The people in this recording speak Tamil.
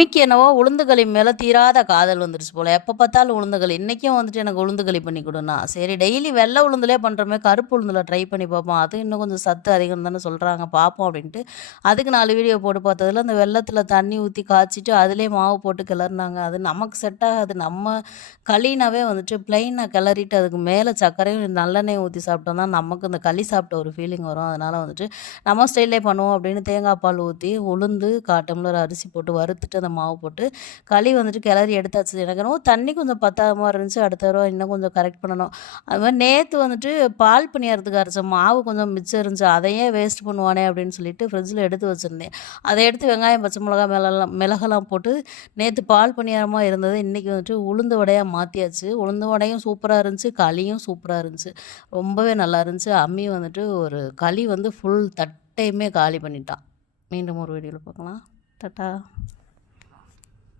அம்மிக்கு என்னவோ உளுந்து களி மேலே தீராத காதல் வந்துருச்சு போல். எப்போ பார்த்தாலும் உளுந்து களி. இன்றைக்கும் வந்துட்டு எனக்கு உளுந்து களி பண்ணி கொடுன்னா, சரி டெய்லி வெள்ளை உளுந்துலே பண்ணுறோமே, கருப்பு உளுந்தில் ட்ரை பண்ணி பார்ப்போம். அது இன்னும் கொஞ்சம் சத்து அதிகம் தானே சொல்கிறாங்க, பார்ப்போம் அப்படின்ட்டு அதுக்கு 4 வீடியோ போட்டு பார்த்ததுல அந்த வெள்ளத்தில் தண்ணி ஊற்றி காய்ச்சிட்டு அதிலே மாவு போட்டு கிளறினாங்க. அது நமக்கு செட் ஆகாது. நம்ம களினாவே வந்துட்டு ப்ளைனாக கிளறிட்டு அதுக்கு மேலே சர்க்கரையும் நல்லெண்ணெய் ஊற்றி சாப்பிட்டோம்னா நமக்கு இந்த களி சாப்பிட்ட ஒரு ஃபீலிங் வரும். அதனால் வந்துட்டு நம்ம ஸ்டைல்லே பண்ணுவோம் அப்படின்னு தேங்காய் பால் ஊற்றி உளுந்து 1/4 டம்ளர் அரிசி போட்டு வறுத்துட்டு அந்த மாவு போட்டு களி வந்துட்டு கிளறி எடுத்தாச்சு. எனக்கு என்னவோ தண்ணி கொஞ்சம் பத்தாத மாதிரி இருந்துச்சு. அடுத்த தடவை இன்னும் கொஞ்சம் கரெக்ட் பண்ணணும். அது மாதிரி நேற்று வந்துட்டு பால் பணியாரத்துக்கு அரைச்ச மாவு கொஞ்சம் மிச்சம் இருந்துச்சு. அதையே வேஸ்ட் பண்ணுவானே அப்படின்னு சொல்லிட்டு ஃப்ரிட்ஜில் எடுத்து வச்சுருந்தேன். அதை எடுத்து வெங்காயம் பச்சை மிளகா மிளகெல்லாம் போட்டு நேற்று பால் பணியாரமாக இருந்தது இன்றைக்கி வந்துட்டு உளுந்து வடையாக மாற்றியாச்சு. உளுந்து வடையும் சூப்பராக இருந்துச்சு, களியும் சூப்பராக இருந்துச்சு, ரொம்பவே நல்லா இருந்துச்சு. அம்மி வந்துட்டு ஒரு களி வந்து ஃபுல் தட்டையுமே காலி பண்ணிட்டான். மீண்டும் ஒரு வீடியோவில் பார்க்கலாம். டாட்டா.